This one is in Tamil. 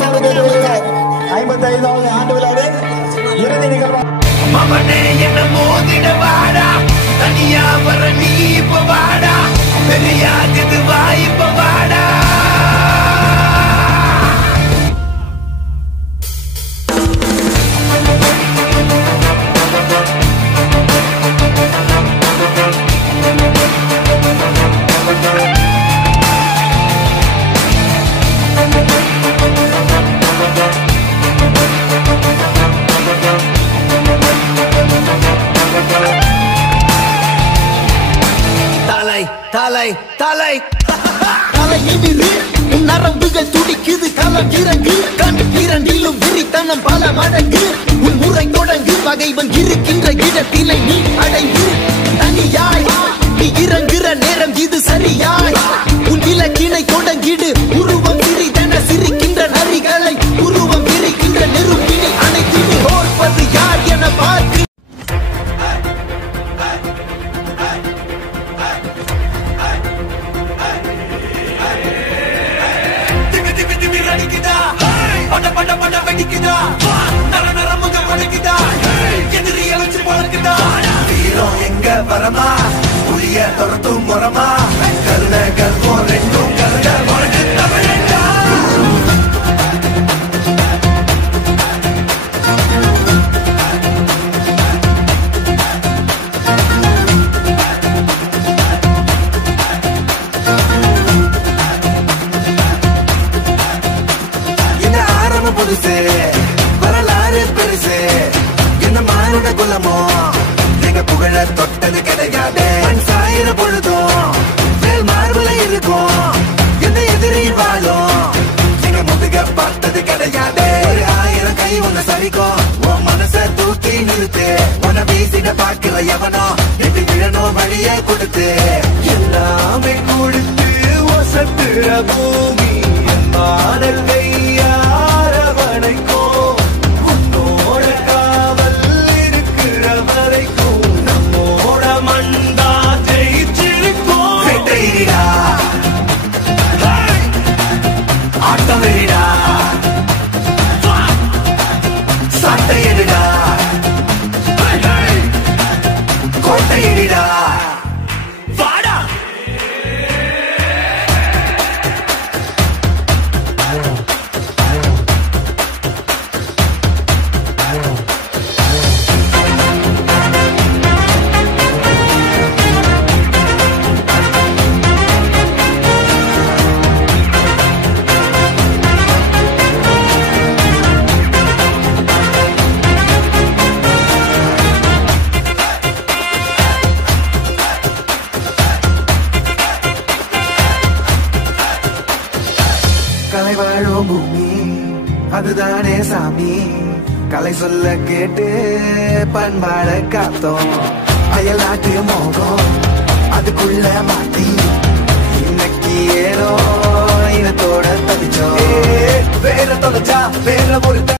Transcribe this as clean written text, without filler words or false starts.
55வது ஆண்டு விழாவின் இறுதி நிகழ்வு. மவனே என்ன மோதிட வாடா, தனியா வர நீ இப்ப வாடா, பெரியாகுது வா இப்ப வாடா. தலை தலை தலையிரு நரம்புகள் துடிக்குது, களம் இறங்கு, கண் இரண்டிலும் விரித்தனம் பல மடங்கு. உன் முறை தொடங்கு, பகைவன் இருக்கின்ற இடத்தினை நீ அடைந்து தனியாய் நீ இறங்குற நேரம் இது சரியாய். உன் இலக்கினை தொடங்கிடு, உருவம் சிறிதென சிரிக்கின்ற நரிகளை உருவம் விரிக்கின்ற நெருப்பினை அணைத்திடு. தோற்பது யார் என பார்க்கு. எங்க வரமா புளிய துரத்தும் முறமா கருண கர்வம் ரெண்டும் கருட உனக்கு தமிழண்டா. இந்த ஆரம்பம் புதுசு, வரலாறு பெருசு, என்ன மானுட குலமோ எங்க புகழ தொட்டது கிடையாது. சாயிர பொழுதும் மேல் மார்புல இருக்கும், எந்த எதிரியும் வாழும் எங்க முதுக பார்த்தது கிடையாது. 1000 கை ஒண்ணு சரிக்கும், உன் மனச தூக்கி நிறுத்து. உன்னை வீசிட பாக்குற எவனோ எது விழணும் வழியை கொடுத்து எல்லாமே கொடுத்து வசத்துற பூமி என் மாடல் கையாரவனைக்கோ உன்னோட காவல் இருக்கிற வரைக்கும் நம்மோட மண்டா ஜெயிச்சிருக்கோம். வெட்டையிடா ஆட்டம் வெறிடா, சட்டையிடா கோட்டையிடா வாடா. கலை வாழும் பூமி அதுதானே சாமி, கலை சொல்ல கேட்டு பண்பாட காத்தோம். அயல்நாட்டு மோகம் அதுக்குள்ள மாத்தி இன்னைக்கு ஏனோ இனத்தோட தவிச்சோம். வேற தொலைச்சா வேற ஒரு